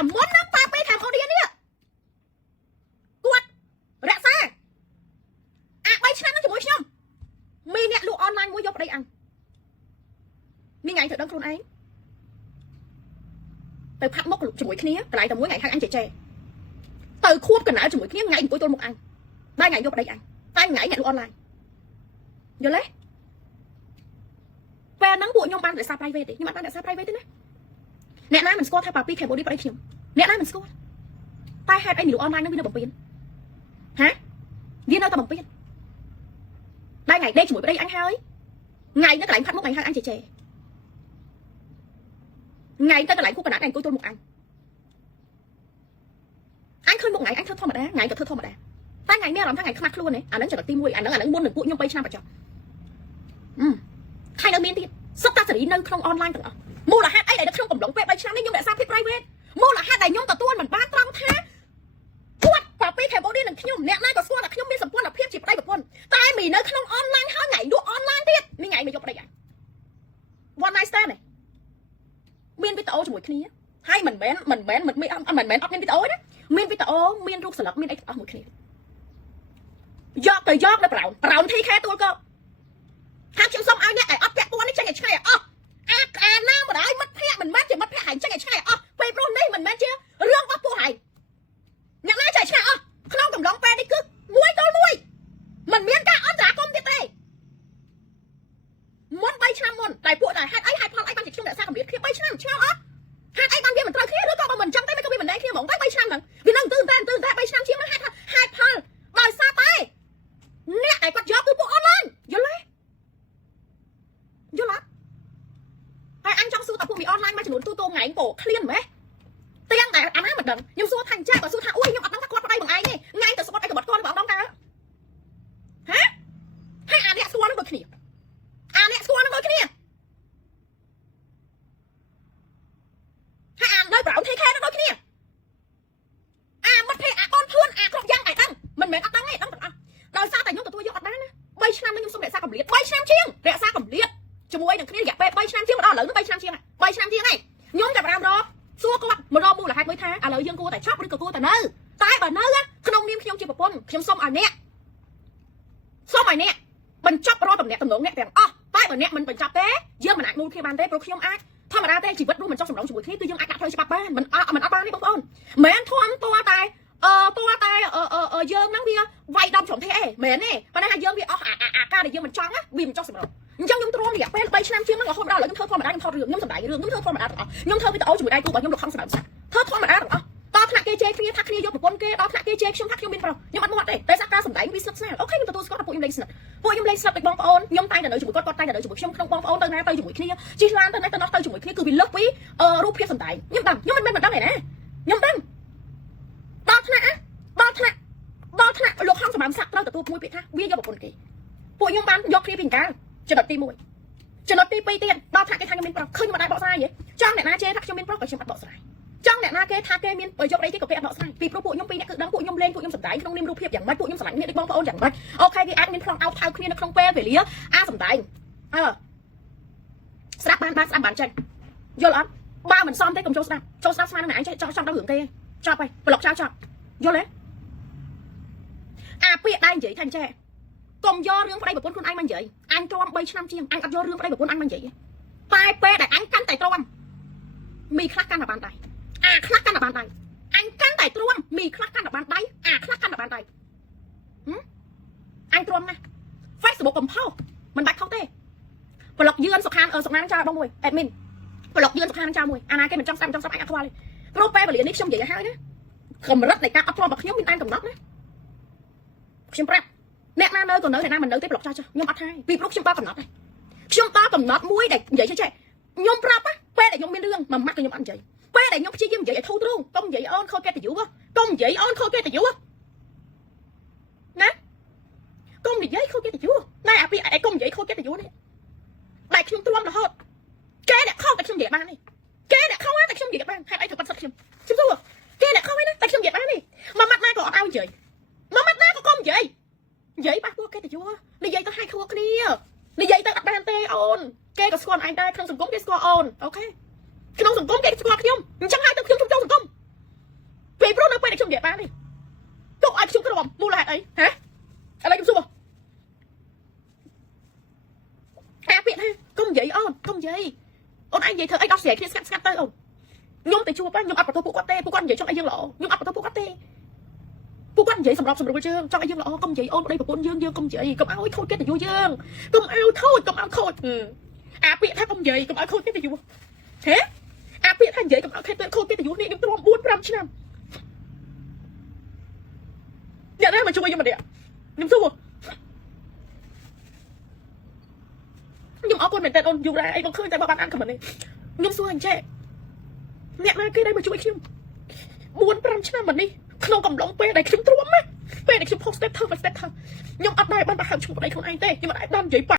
តែមុននឹងប៉ាពេលខាងអូឌីនេះគាត់រក្សា3 ឆ្នាំនឹងជាមួយខ្ញុំមានអ្នកលក់អនឡាញមួយយកប្តីអញមីថ្ងៃទៅដឹងខ្លួនឯងទៅផាត់មុខជាមួយគ្នាកន្លែងតែមួយថ្ងៃហៅអញចេទៅខួបកណ្ដាលជាមួយគ្នាថ្ងៃអង្គុយទល់មុខអញតែថ្ងៃយកប្តីអញតែថ្ងៃអ្នកលក់អនឡាញយល់ទេពេលហ្នឹងពួកខ្ញុំបានរក្សា private ទេខ្ញុំអត់បានរក្សា private ទេណាអ្នកណាមិនស្គាល់ថាប៉ាពី Cambodia ប្តីខ្ញុំអ្នកណាមិនស្គាល់តែហេតុអីលក់អនឡាញហ្នឹងវានៅបំពេញហ៎វានៅតែបំពេញតែថ្ងៃដេកជាមួយប្តីអញហើយថ្ងៃនៅកន្លែងផាត់មុខថ្ងៃហៅអញចេថ្ងៃទៅកន្លែងគូកណ្ដាលអញអង្គុយទល់មុខអញឃើញមុខថ្ងៃអញធ្វើធម្មតាថ្ងៃក៏ធ្វើធម្មតាតែថ្ងៃមានអារម្មណ៍ថាថ្ងៃខ្មាស់ខ្លួនទេអាហ្នឹងចំណុចទី1អាហ្នឹងមុននឹងពួកខ្ញុំ3ឆ្នាំបញ្ចុះថ្ងៃនៅមានទៀតសុទ្ធតែសេរីនៅក្នុងអនឡាញទាំងអស់មូលហេតុអីដែលនៅក្នុងកំឡុងពេល3ឆ្នាំនេះខ្ញុំរក្សាភាព private មូលហេតុដែលខ្ញុំទទួលមិនបានត្រង់ថាគាត់ប៉ាពី Cambodia នឹងខ្ញុំអ្នកណាក៏ស្គាល់ថាខ្ញុំមានសម្ព័ន្ធភាពជាប្តីប្រពន្ធតែមីនៅក្នុងអនឡាញហើយថ្ងៃលក់អនឡាញទៀតមីថ្ងៃមកយកប្តីអញ one night stand មានវីដេអូជាមួយគ្នាហើយមិនមែនអត់មានវីដេអូណាមានវីដេអូមានរូបស្លឹកមានអីទាំងអស់មួយគ្នាយកទៅយកនៅប្រោន TK ទួលក៏ថាខ្ញុំសុំឲ្យអ្នកឲ្យអត់ពាក់ព័ន្ធនេះចេញឲ្យឆ្ងាយអស់អាណាមកដល់មិត្តភ័ក្ដិមិនមែនជាមិត្តភ័ក្ដិហែងចេញឲ្យឆ្ងាយអស់ពេលព្រោះនេះមិនមែនជារឿងរបស់ពួកហែងអ្នកណាចេញឆ្ងាយអស់ក្នុងកំឡុងពេលនេះគឺមួយទល់មួយមិនមានការអន្តរាគមន៍ទៀតទេមុន3ឆ្នាំមុនតែពួកតែហេតុអីហេតុផលអីបានជាខ្ញុំរក្សាកម្រិតគ្នា3ឆ្នាំឆ្ងល់អត់ហេតុអីបានវាមិនត្រូវគ្នាឬក៏បើមិនអញ្ចឹងទេក៏វាមិនដែរគ្នាហ្មងតែ3ឆ្នាំហ្នឹងវានឹងទៅតែ3ឆ្នាំជាងហ្នឹងហេតុផលដោយសារតែអ្នកដែលគាត់យកគឺពួកអនឡាញយល់ទេយល់អត់ហើយអញចង់សួរតើពួកមីអនឡាញមួយចំនួនទូទៅថ្ងៃពោឃ្លានហ្មងទាំងតែអាណាមិនដឹងខ្ញុំសួរថាអញ្ចឹងបើសួរថាអូយខ្ញុំអត់ដឹងថាគាត់ប្តីបងឯងទេថ្ងៃទៅស្បត់អីក្បត់គាត់បងដងតើហ៎ហើយអាអ្នកស្គាល់នឹងដូចគ្នាអ្នកស្គាល់នឹងដូចគ្នាហើយនៅប្រោន TK នឹងដូចគ្នាមិត្តភ័ក្ដិអូនភឿនគ្រប់យ៉ាងឯដឹងមិនមែនអត់ដឹងទេដឹងទាំងអស់ដោយសារតែខ្ញុំទទួលយកអត់បានណា3ឆ្នាំនេះខ្ញុំសុំរក្សាកម្រិត3ឆ្នាំជាងរក្សាកម្រិតជាមួយនឹងគ្នារយៈពេល3ឆ្នាំជាងមកដល់ឥឡូវនេះ3ឆ្នាំជាង3ឆ្នាំជាងហើយខ្ញុំចាប់បានរកសួរគាត់មកម្ដងមូលហេតុមួយថាឥឡូវយើងគួរតែចប់ឬក៏គួរតែនៅតែបើនៅក្នុងនាមខ្ញុំជាប្រពន្ធខ្ញុំសុំឲ្យអ្នកបញ្ចប់រាល់តំណែងអ្នកទាំងអស់តែបើអ្នកមិនបញ្ចប់ទេយើងមិនអាចមូលគ្នាបានទេព្រោះខ្ញុំអាចធម្មតាទេជីវិតនោះមិនចង់សម្រងជាមួយគ្នាគឺយើងអាចដាក់ផ្លូវច្បាប់បានមិនអត់បានទេបងប្អូនមិនមែនធំតួតែយើងហ្នឹងវាវាយដំច្រំទេអីមែនទេប៉ុន្តែថាយើងវាអស់អាការដែលយើងមិនចង់វាមិនចង់សម្រងអញ្ចឹងខ្ញុំទ្រាំរយៈពេល3ឆ្នាំជាងហ្នឹងរហូតដល់ឥឡូវខ្ញុំធ្វើធម្មតាខ្ញុំថតរឿងខ្ញុំសម្ដែងរឿងខ្ញុំធ្វើធម្មតាទាំងអស់ខ្ញុំធ្វើវីដេអូជាមួយដៃគូរបស់ខ្ញុំលោកខំសម្ដែងសាធ្វើធម្មតាទាំងអស់ដល់ថ្នាក់គេជេរគ្នាថាគ្នាយកប្រពន្ធគេដល់ថ្នាក់គេជេរខ្ញុំថាខ្ញុំមានប្រុសខ្ញុំអត់មកទេតែសារការសម្ដែងវាស្និទ្ធស្នាលអូខេខ្ញុំទទួលស្គាល់ថាពួកខ្ញុំលេងស្និទ្ធពួកខ្ញុំលេងស្និទ្ធដូចបងប្អូនខ្ញុំតែងតែនៅជាមួយគាត់តែងតែនៅជាមួយខ្ញុំក្នុងបងប្អូនទៅណាទៅជាមួយគ្នាជិះឡានទៅណាទៅណោះទៅជាមួយគ្នាគឺវាលើសពីរូបភាពសម្ដែងខ្ញុំដឹងខ្ញុំមិនដឹងឯណាខ្ញុំដឹងដល់ថ្នាក់លោកខំសម្រាប់សាក់ត្រូវទទួលមួយពាក្យថាវាយកប្រពន្ធគេពួកខ្ញុំបានយកគ្នាពីកាលចំណុចទី1ចំណុចទី2ទៀតដល់ថ្នាក់គេថាខ្ញុំមានប្រុសឃើញខ្ញុំអត់ដែរបកស្រាយទេចង់អ្នកណាជេរថាខ្ញុំមានប្រុសក៏ខ្ញុំអត់បកស្រាយចង់អ្នកណាគេថាគេមានយកអីគេក៏គេអត់បកស្រាយពីព្រោះពួកខ្ញុំពីរនាក់គឺដឹងពួកខ្ញុំលេងពួកខ្ញុំសម្ដែងក្នុងនាមរូបភាពយ៉ាងម៉េចពួកខ្ញុំស្រឡាញ់គ្នាដូចបងប្អូនយ៉ាងម៉េចអូខេគេអាចមានប្លង់អោបថៅគ្នានៅក្នុងពេលវេលាសម្ដែងស្ដាប់បានចេញយល់អត់បើមិនសមទេកុំចូលស្ដាប់ស្មាននឹងឯងចេះចង់ដល់រឿងទេចប់ហើយប្លុកចោលចប់យល់ទេពាក្យដែរនិយាយថាអញ្ចេះកុំយករឿងប្តីប្រពន្ធខ្លួនឯងមកនិយាយអញទ្រាំ3ឆ្នាំជាងអញអត់យករឿងប្តីប្រពន្ធអញមកនិយាយតែពេលដែលអញកាន់តែទ្រាំមីខ្លះកាន់តែបានដៃខ្លះកាន់តែបានដៃអញកាន់តែទ្រាំមីខ្លះកាន់តែបានដៃខ្លះកាន់តែបានដៃអញទ្រាំណាស់ Facebook កំផុសមិនបាច់ខុសទេប្លុកយឿនសុខានចោលបងមួយអេដមីនប្លុកយឿនសុខានចោលមួយអាណាគេមិនចង់ស្ដាប់អញអត់ខ្វល់ទេព្រោះពេលវេលានេះខ្ញុំនិយាយឲ្យហើយណាកម្រិតនៃការអត់ទ្រាំរបស់ខ្ញុំមានតែកំណត់ណាខ្ញុំប្រាប់អ្នកណានៅក៏នៅអ្នកណាមិននៅទេប្លុកចោលខ្ញុំអត់ហើយពីព្រោះខ្ញុំតកំណត់ដែរខ្ញុំតកំណត់មួយដែលនិយាយចេះខ្ញុំប្រាប់ពេលដែលខ្ញុំមានរឿងមួយម៉ាត់ក៏ខ្ញុំអត់និយាយពេលដែលខ្ញុំព្យាយាមនិយាយឲ្យធូរទ្រូងកុំនិយាយអូនខូចកិត្តិយសកុំនិយាយអូនខូចកិត្តិយសណាកុំនិយាយខូចកិត្តិយសណែអាពីឯងកុំនិយាយខូចកិត្តិយសនេះតែខ្ញុំទ្រាំរហូតគេអ្នកខុសតែខ្ញុំនិយាយបាននេះគេអ្នកខុសតែខ្ញុំនិយាយបានហេតុអីទៅបាត់សិតខ្ញុំសួរគេអ្នកខុសណាតែខ្ញុំនិយាយបាននេះមួយម៉ាត់ណាក៏អត់ឲ្យនិយាយមួយម៉ាត់ណាក៏កុំនិយាយប៉ះពោះកិត្តិយសនិយាយទៅឲ្យខួរគ្នានិយាយទៅអត់បានទេអូនគេក៏ស្គាល់ឯងដែរក្នុងសង្គមគេស្គាល់អូនអូខេក្នុងសង្គមគេស្គាល់ខ្ញុំអញ្ចឹងហើយទៅខ្ញុំចូលសង្គម ôn anh vậy thơ ấy đọc xẻ kia scat tơ ôn nhung tại chua bác nhung ấp vào tôi phụ quát tê phụ quan vậy cho anh dương lọ nhung ấp vào tôi phụ quát tê phụ quan vậy sầm rọc chưa cho anh dương lọ công vậy ôn đây của con dương công vậy công áo thôi cái từ vui dương công áo thôi à bị thác công vậy công áo thôi cái từ vui thế à bị thác vậy công áo thôi cái từ vui này nhung tôi buôn trăm chứ năm nhận ra mà chui vô mà đẹp nhung thua nhung áo con mình tên ôn dù ra anh còn khơi tại bao bạn ăn cả mình này nhung xua hành trẻ nhận ra cái đây mà chui khiêm buôn trăm chứ năm mình đi không cầm lỏng pe này khiêm trốn á pe này khiêm post step thơ và step thơ nhung áp đây ban bạc hàng chung vào đây không ai tê nhưng mà lại ban giấy